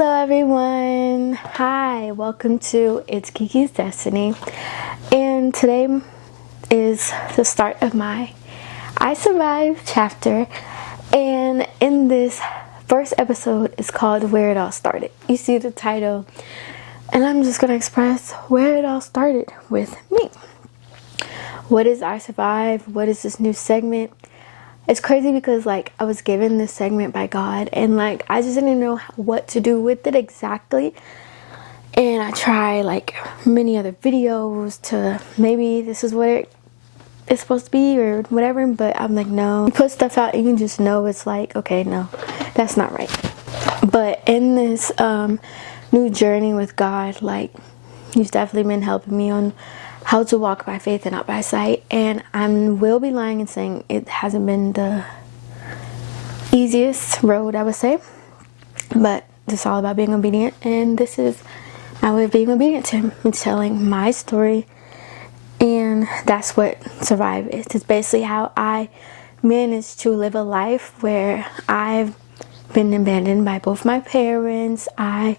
Hello everyone. Hi, welcome to It's Kiki's Destiny. And today is the start of my I Survived chapter. And in this first episode is called Where It All Started. You see the title. And I'm just going to express where it all started with me. What is I Survive? What is this new segment? It's crazy because I was given this segment by God and I just didn't know what to do with it exactly. And I tried many other videos to maybe this is what it's supposed to be or whatever, but I'm like, no. You put stuff out and you just know it's okay, no, that's not right. But in this new journey with God, He's definitely been helping me on how to walk by faith and not by sight. And I will be lying and saying it hasn't been the easiest road, I would say. But it's all about being obedient. And this is my way of being obedient to Him and telling my story. And that's what Survive is. It's basically how I managed to live a life where I've been abandoned by both my parents. I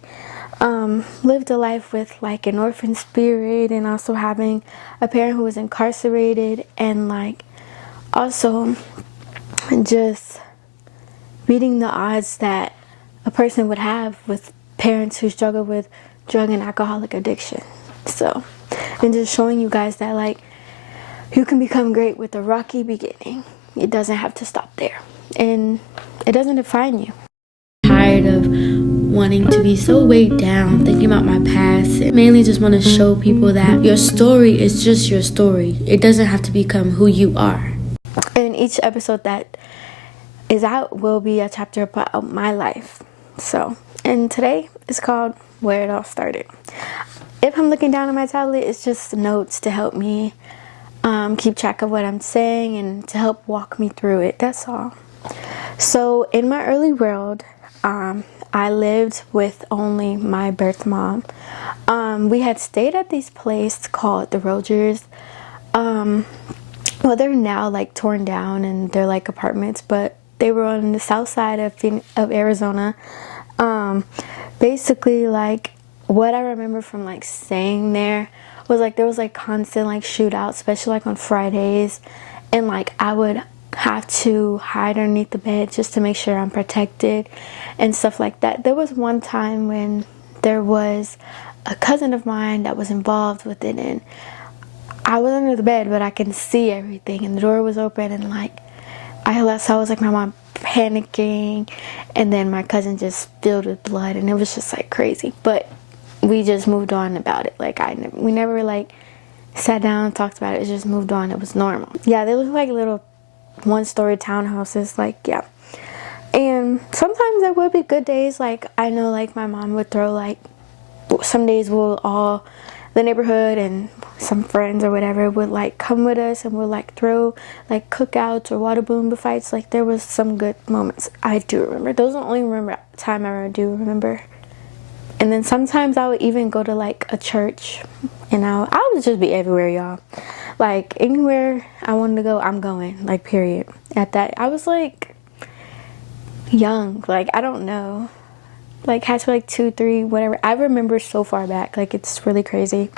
lived a life with an orphan spirit, and also having a parent who was incarcerated, and also just beating the odds that a person would have with parents who struggle with drug and alcoholic addiction. So, and just showing you guys that you can become great with a rocky beginning. It doesn't have to stop there, and it doesn't define you. Tired of wanting to be so weighed down, thinking about my past. I mainly just want to show people that your story is just your story. It doesn't have to become who you are. And each episode that is out will be a chapter about my life. So, and today is called Where It All Started. If I'm looking down at my tablet, it's just notes to help me keep track of what I'm saying and to help walk me through it. That's all. So, in my early world, I lived with only my birth mom. We had stayed at this place called the Rogers. Well, they're now torn down and they're apartments, but they were on the south side of Arizona. Basically, what I remember from staying there was there was constant shootouts, especially on Fridays, and I would have to hide underneath the bed just to make sure I'm protected and stuff like that. There was one time when there was a cousin of mine that was involved with it, and I was under the bed, but I can see everything, and the door was open, and I saw my mom panicking, and then my cousin just filled with blood, and it was just crazy. But we just moved on about it. We never sat down and talked about it. It just moved on. It was normal. Yeah, they look like little one-story townhouses. Yeah. And sometimes there would be good days. I know my mom would throw some days the neighborhood and some friends or whatever would come with us, and we'll throw cookouts or water balloon fights. There was some good moments. I do remember. Those are the only time I do remember. And then sometimes I would even go to a church, and I would just be everywhere, y'all. Anywhere I wanted to go, I'm going. Period. At that, I was young. I don't know. Had to 2, 3, whatever. I remember so far back. It's really crazy.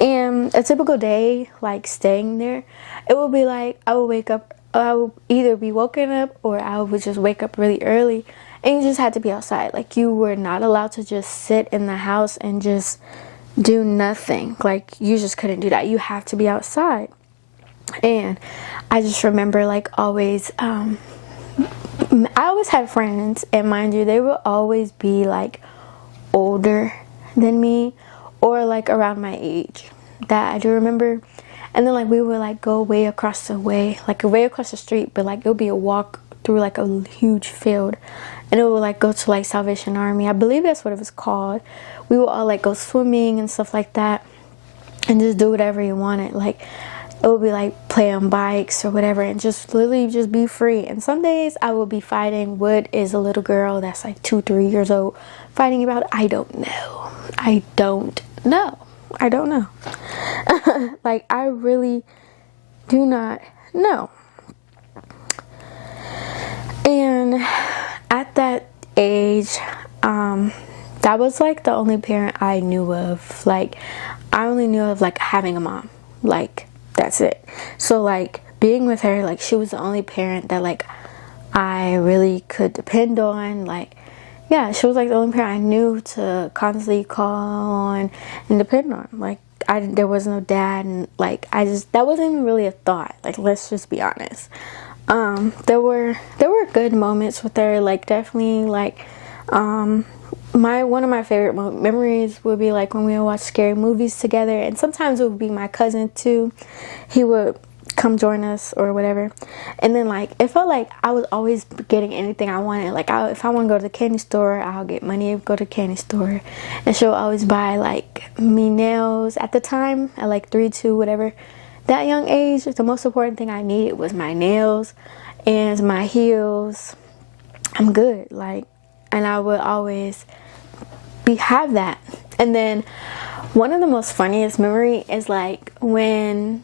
And a typical day, staying there, it would be I would wake up. I would either be woken up or I would just wake up really early. And you just had to be outside. You were not allowed to just sit in the house and just do nothing. You just couldn't do that. You have to be outside. And I just remember always, I always had friends, and mind you, they would always be older than me or around my age. That I do remember. And then we would go way across the way, way across the street, but it would be a walk through a huge field, and it would go to Salvation Army. I believe that's what it was called. We would all go swimming and stuff like that, and just do whatever you wanted. It would be play on bikes or whatever, and just literally just be free. And some days I would be fighting what is a little girl that's 2, 3 years old fighting about. I don't know. I don't know. I really do not know. And at that age, that was like the only parent I knew of. Like, I only knew of like having a mom. Like, that's it. So like being with her, like she was the only parent that like I really could depend on. Like, yeah, she was like the only parent I knew to constantly call on and depend on. Like, there was no dad, and like that wasn't even really a thought. Like, let's just be honest. There were good moments with her. Like, definitely like one of my favorite memories would be like when we would watch scary movies together, and sometimes it would be my cousin too. He would come join us or whatever, and then like it felt like I was always getting anything I wanted. Like, if I want to go to the candy store, I'll get money, go to the candy store, and she'll always buy like me nails. At the time, at like 3, 2, whatever, that young age, the most important thing I needed was my nails and my heels. I'm good. Like, and I would always have that. And then one of the most funniest memory is like whenever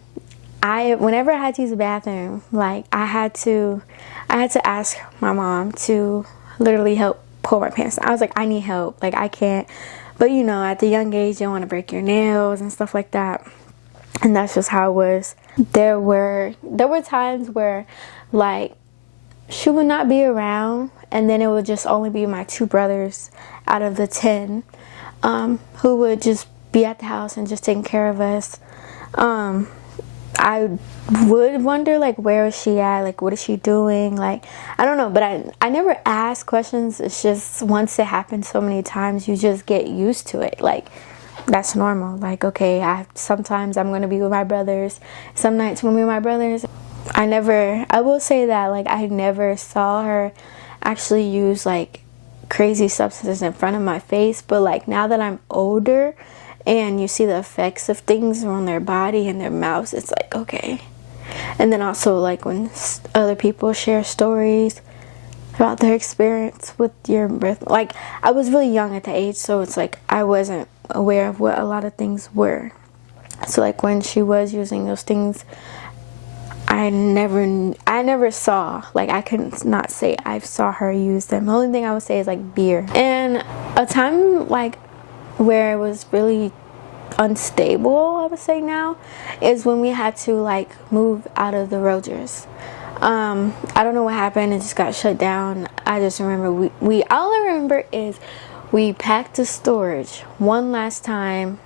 I had to use the bathroom, like I had to ask my mom to literally help pull my pants down. I was like, I need help. Like, I can't. But you know, at the young age, you don't want to break your nails and stuff like that. And that's just how it was. There were times where like she would not be around, and then it would just only be my 2 brothers out of the 10 who would just be at the house and just taking care of us. I would wonder like, where is she at? Like, what is she doing? Like, I don't know, but I never asked questions. It's just once it happens so many times, you just get used to it. Like, that's normal. Like, okay, sometimes I'm going to be with my brothers. Some nights I'm going to be with my brothers. I will say that like I never saw her actually use like crazy substances in front of my face, but like now that I'm older and you see the effects of things on their body and their mouths, it's like, okay. And then also like when other people share stories about their experience with your birth, like I was really young at the age, so it's like I wasn't aware of what a lot of things were. So like when she was using those things, I never saw, like I could not say I saw her use them. The only thing I would say is like beer. And a time like where it was really unstable, I would say now, is when we had to like move out of the Rogers. I don't know what happened, it just got shut down. I just remember all I remember is we packed the storage one last time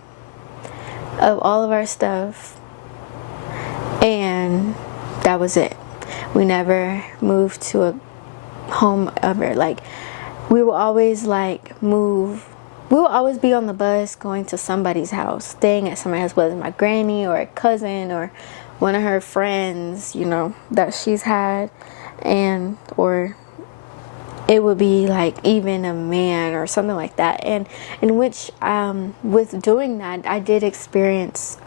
of all of our stuff, and that was it. We never moved to a home ever. Like, we will always like move. We will always be on the bus going to somebody's house, staying at somebody's house, whether it's my granny or a cousin or one of her friends, you know, that she's had, or it would be like even a man or something like that. And in which with doing that, I did experience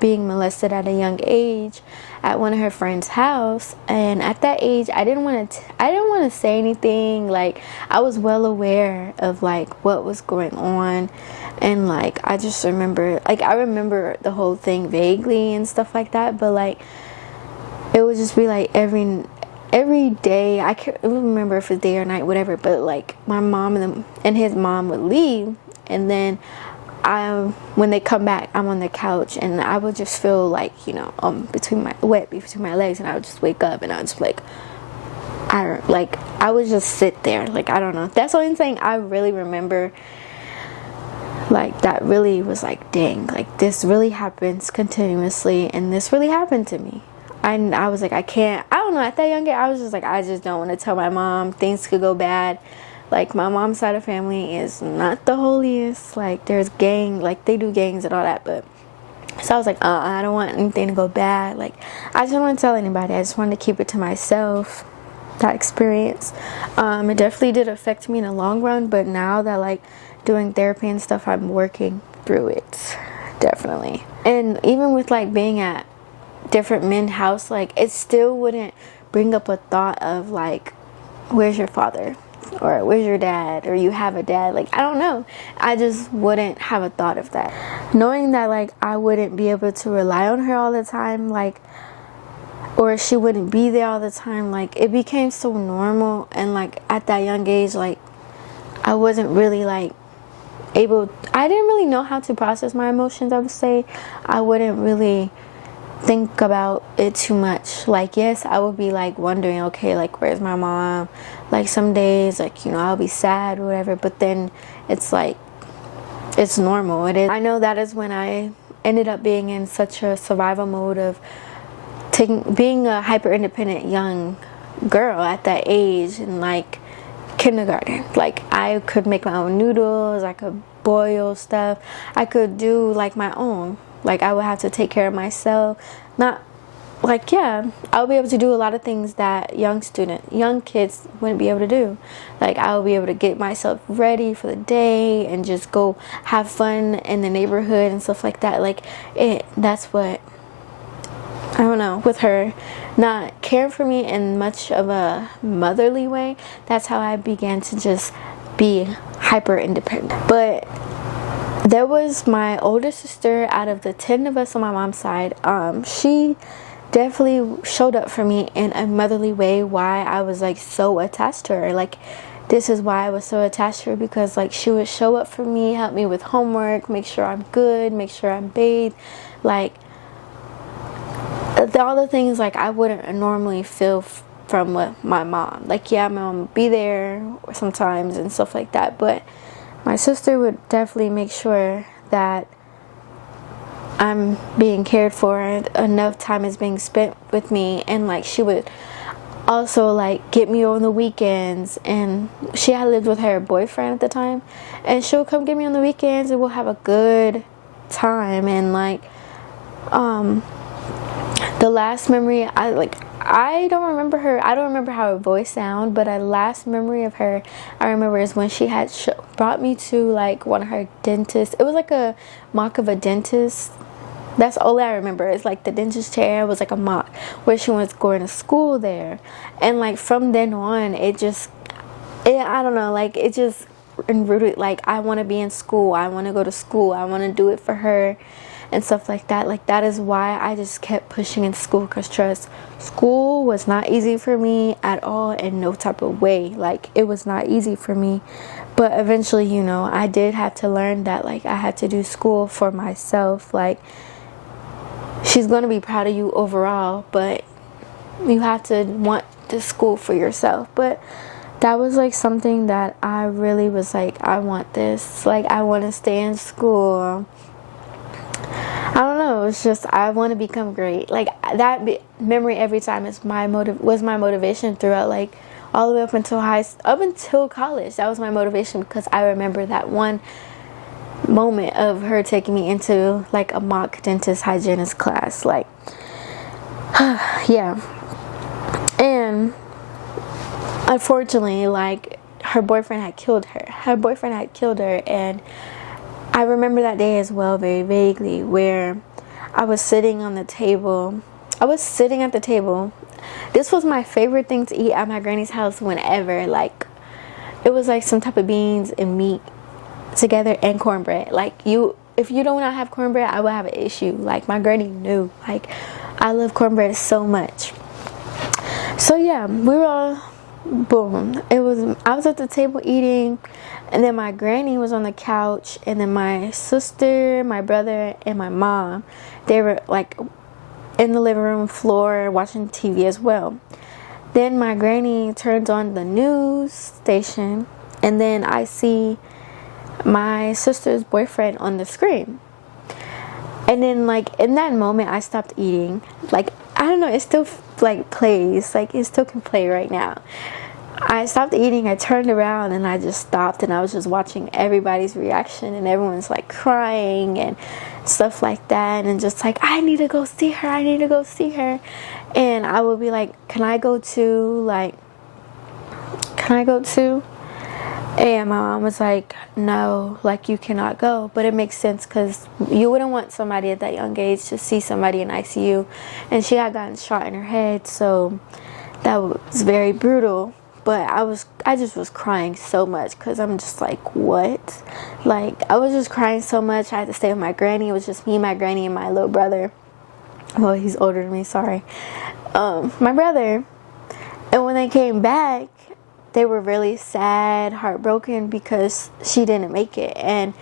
being molested at a young age at one of her friends' house. And at that age, I didn't want to say anything. Like, I was well aware of like what was going on, and like I just remember, like I remember the whole thing vaguely and stuff like that, but like it would just be like every day. I can't remember if it's day or night, whatever, but like my mom and his mom would leave, and then when they come back, I'm on the couch, and I would just feel like, you know, between my legs, and I would just wake up, and I would just like, I would just sit there, like, I don't know. That's the only thing I really remember, like, that really was like, dang, like, this really happens continuously, and this really happened to me. And I was like, I don't know, at that young age, I was just like, I just don't want to tell my mom. Things could go bad. Like, my mom's side of family is not the holiest. Like, there's like, they do gangs and all that, but, so I was like, I don't want anything to go bad. Like, I just don't want to tell anybody. I just wanted to keep it to myself, that experience. It definitely did affect me in the long run, but now that, like, doing therapy and stuff, I'm working through it, definitely. And even with, like, being at different men's house, like, it still wouldn't bring up a thought of, like, where's your father? Or where's your dad? Or you have a dad? Like, I don't know. I just wouldn't have a thought of that. Knowing that, like, I wouldn't be able to rely on her all the time, like, or she wouldn't be there all the time, like, it became so normal. And, like, at that young age, like, I wasn't really, like, I didn't really know how to process my emotions. I would say I wouldn't really think about it too much. Like, yes, I would be like wondering, okay, like, where's my mom? Like, some days, like, I'll be sad or whatever, but then it's like, it's normal. It is. I know that is when I ended up being in such a survival mode of being a hyper independent young girl at that age, in like kindergarten. Like, I could make my own noodles, I could boil stuff, I could do like my own. Like, I would have to take care of myself. Not like, yeah, I would be able to do a lot of things that young kids wouldn't be able to do. Like, I would be able to get myself ready for the day and just go have fun in the neighborhood and stuff like that. Like, that's what, I don't know, with her not caring for me in much of a motherly way, that's how I began to just be hyper independent. But there was my older sister out of the 10 of us on my mom's side. She definitely showed up for me in a motherly way, why I was like so attached to her. Like, this is why I was so attached to her, because like she would show up for me, help me with homework, make sure I'm good, make sure I'm bathed, like all the things like I wouldn't normally feel from my mom. Like, yeah, my mom would be there sometimes and stuff like that, but my sister would definitely make sure that I'm being cared for, enough time is being spent with me, and like she would also like get me on the weekends. And she had lived with her boyfriend at the time, and she would come get me on the weekends and we'll have a good time. And like the last memory I don't remember how her voice sound, but a last memory of her I remember is when she had brought me to like one of her dentists. It was like a mock of a dentist. That's all I remember. It's like the dentist chair was like a mock where she was going to school there. And like from then on, I don't know, like it just enrooted, like I want to be in school, I want to go to school, I want to do it for her and stuff like that. Like, that is why I just kept pushing in school, because trust, school was not easy for me at all, in no type of way. Like, it was not easy for me, but eventually, I did have to learn that like I had to do school for myself. Like, she's going to be proud of you overall, but you have to want the school for yourself. But that was like something that I really was like, I want this, like I want to stay in school. I don't know, it's just I want to become great. Like, that memory every time was my motivation throughout, like all the way up until college. That was my motivation, because I remember that one moment of her taking me into like a mock dentist hygienist class. Like, yeah. And unfortunately, like, her boyfriend had killed her. And I remember that day as well, very vaguely, where I was sitting at the table. This was my favorite thing to eat at my granny's house whenever. Like, it was like some type of beans and meat together and cornbread. Like, if you do not have cornbread, I would have an issue. Like, my granny knew. Like, I love cornbread so much. So yeah, we were all, boom. I was at the table eating, and then my granny was on the couch, and then my sister, my brother, and my mom, they were like in the living room floor watching TV as well. Then my granny turns on the news station, and then I see my sister's boyfriend on the screen. And then like in that moment, I stopped eating. Like, I don't know, it still like plays, like it still can play right now. I stopped eating, I turned around, and I just stopped, and I was just watching everybody's reaction, and everyone's like crying and stuff like that, and just like, I need to go see her. And I would be like, can I go too? And my mom was like, no, like, you cannot go. But it makes sense, because you wouldn't want somebody at that young age to see somebody in ICU, and she had gotten shot in her head, so that was very brutal. But I just was crying so much, because I'm just like, what? Like, I was just crying so much. I had to stay with my granny. It was just me, my granny, and my little brother. Well, he's older than me, sorry. My brother. And when they came back, they were really sad, heartbroken because she didn't make it. And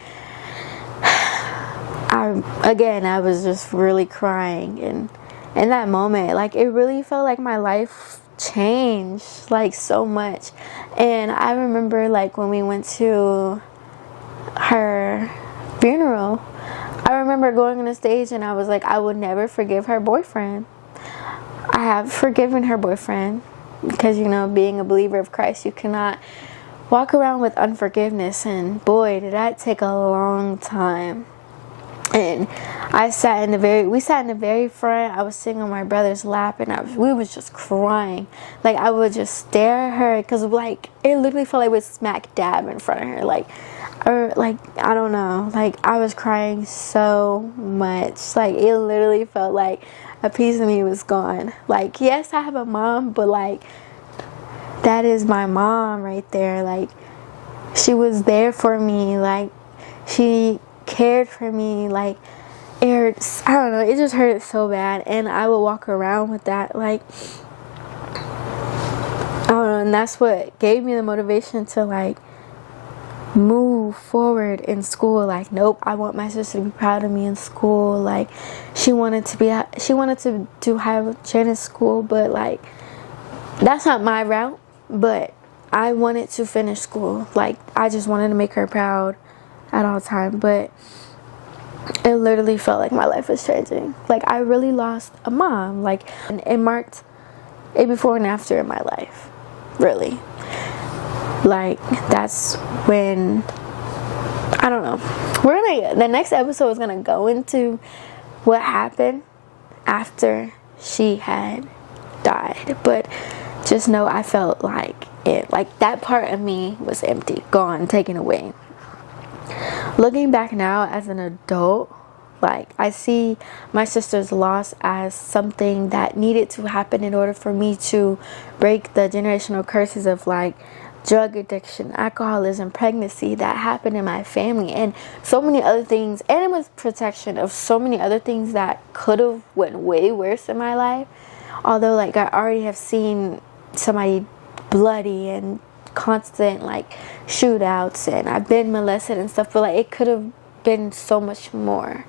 I was just really crying, and in that moment, like, it really felt like my life changed, like, so much. And I remember, like, when we went to her funeral, I remember going on the stage and I was like, I would never forgive her boyfriend. I have forgiven her boyfriend because, you know, being a believer of Christ, you cannot walk around with unforgiveness. And boy, did that take a long time. And we sat in the very front. I was sitting on my brother's lap, and we was just crying. Like, I would just stare at her, because, like, it literally felt like we was smack dab in front of her. Like, or, like, I don't know. Like, I was crying so much. Like, it literally felt like a piece of me was gone. Like, yes, I have a mom, but, like, that is my mom right there. Like, she was there for me. Like, she cared for me. Like, it hurts. I don't know, it just hurt so bad. And I would walk around with that, like, I don't know. And that's what gave me the motivation to, like, move forward in school. Like, nope, I want my sister to be proud of me in school. Like, she wanted to do hygienist school, but, like, that's not my route. But I wanted to finish school. Like, I just wanted to make her proud at all time. But it literally felt like my life was changing. Like, I really lost a mom. Like, and it marked a before and after in my life, really. Like, that's when, I don't know, the next episode is gonna go into what happened after she had died. But just know, I felt like that part of me was empty, gone, taken away. Looking back now as an adult, like, I see my sister's loss as something that needed to happen in order for me to break the generational curses of, like, drug addiction, alcoholism, pregnancy that happened in my family, and so many other things. And it was protection of so many other things that could have went way worse in my life. Although, like, I already have seen somebody bloody and constant, like, shootouts, and I've been molested and stuff, but, like, it could have been so much more.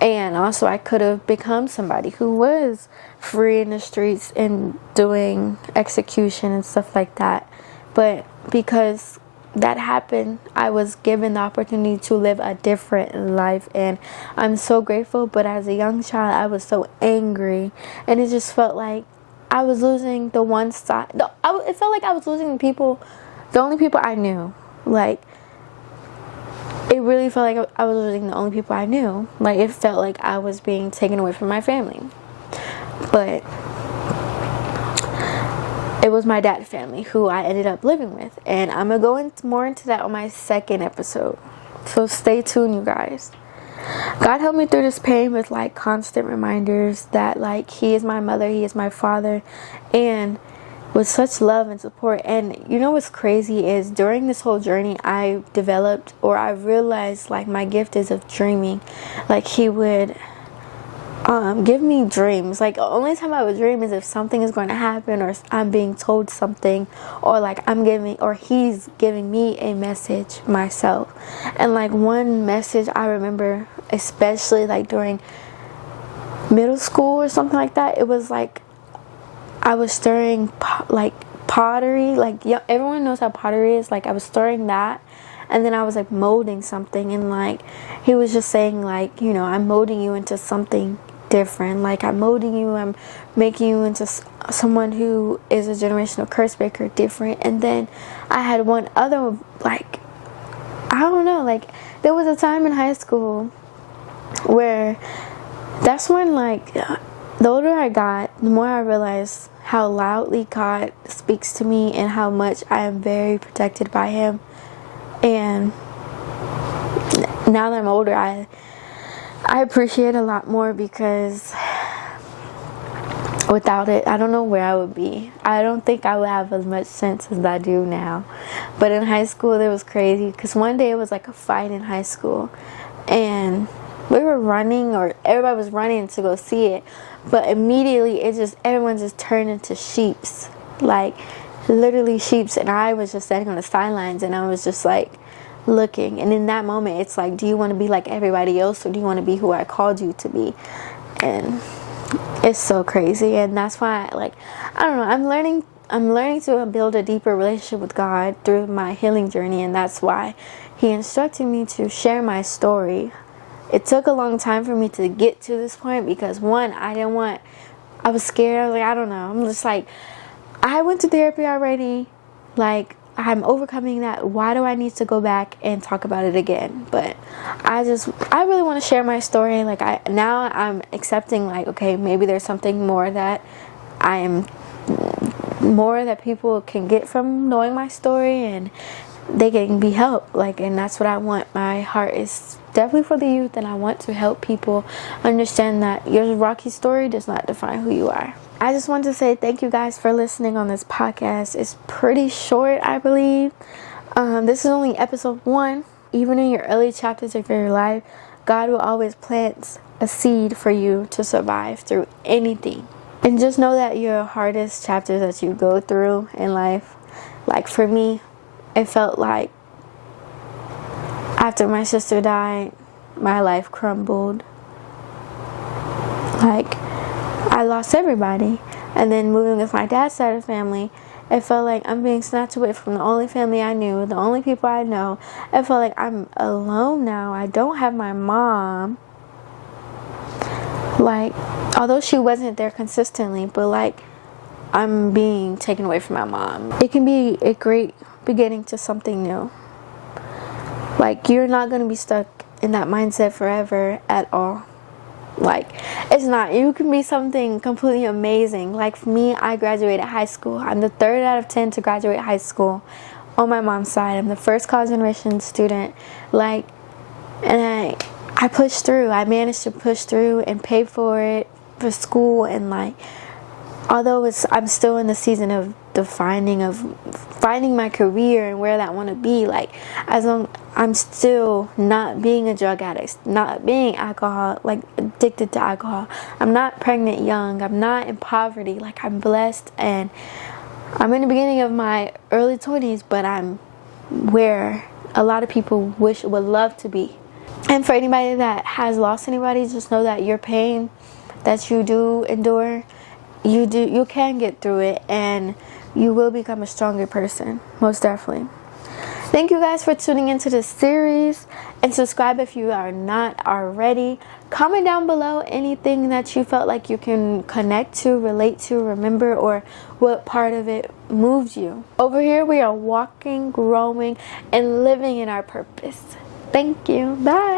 And also, I could have become somebody who was free in the streets and doing execution and stuff like that. But because that happened, I was given the opportunity to live a different life, and I'm so grateful. But as a young child, I was so angry, and it just felt like I was losing the one side. It felt like I was losing the only people I knew. Like, it really felt like I was losing the only people I knew. Like, it felt like I was being taken away from my family. But it was my dad's family who I ended up living with. And I'm going to go more into that on my second episode. So stay tuned, you guys. God helped me through this pain with, like, constant reminders that, like, He is my mother, He is my father, and with such love and support. And you know what's crazy is, during this whole journey, I realized, like, my gift is of dreaming. Like, He would give me dreams. Like, the only time I would dream is if something is going to happen, or I'm being told something, or, like, He's giving me a message myself. And, like, one message I remember, especially, like, during middle school or something like that, it was like I was stirring pottery. Like, yeah, everyone knows how pottery is. Like, I was stirring that, and then I was, like, molding something, and, like, He was just saying, like, you know, I'm molding you into something different. Like, I'm molding you, I'm making you into someone who is a generational curse breaker, different. And then I had one other, like, I don't know, like, there was a time in high school where that's when, like, the older I got, the more I realized how loudly God speaks to me, and how much I am very protected by Him. And now that I'm older, I appreciate a lot more, because without it, I don't know where I would be. I don't think I would have as much sense as I do now. But in high school, it was crazy, because one day it was like a fight in high school, and we were running, or everybody was running to go see it, but immediately everyone just turned into sheeps. Like, literally sheeps, and I was just standing on the sidelines, and I was just like looking. And in that moment, it's like, do you want to be like everybody else, or do you want to be who I called you to be? And it's so crazy. And that's why, like, I don't know, I'm learning to build a deeper relationship with God through my healing journey, and that's why He instructed me to share my story. It took a long time for me to get to this point because, one, I was scared. I was like, I don't know. I'm just like, I went to therapy already. Like, I'm overcoming that. Why do I need to go back and talk about it again? But I really want to share my story. Like, now I'm accepting, like, okay, maybe there's something more that people can get from knowing my story, and they can be helped. Like, and that's what I want. My heart is definitely for the youth, and I want to help people understand that your rocky story does not define who you are. I just want to say thank you guys for listening on this podcast. It's pretty short, I believe. This is only episode 1. Even in your early chapters of your life, God will always plant a seed for you to survive through anything. And just know that your hardest chapters that you go through in life, like for me, it felt like after my sister died, my life crumbled. Like, I lost everybody. And then moving with my dad's side of the family, it felt like I'm being snatched away from the only family I knew, the only people I know. It felt like I'm alone now. I don't have my mom. Like, although she wasn't there consistently, but like, I'm being taken away from my mom. It can be a great beginning to something new. Like, you're not going to be stuck in that mindset forever at all. Like, it's not. You can be something completely amazing. Like, for me, I graduated high school. I'm the 3rd out of 10 to graduate high school on my mom's side. I'm the first college generation student. Like, and I pushed through. I managed to push through and pay for it for school. And like, although I'm still in the season of finding my career and where that I want to be, like, as long I'm still not being a drug addict, not being addicted to alcohol. I'm not pregnant young. I'm not in poverty. Like, I'm blessed, and I'm in the beginning of my early 20s, but I'm where a lot of people would love to be. And for anybody that has lost anybody, just know that your pain that you do endure, you can get through it, and you will become a stronger person, most definitely. Thank you guys for tuning into this series, and subscribe if you are not already. Comment down below anything that you felt like you can connect to, relate to, remember, or what part of it moved you. Over here, we are walking, growing, and living in our purpose. Thank you. Bye.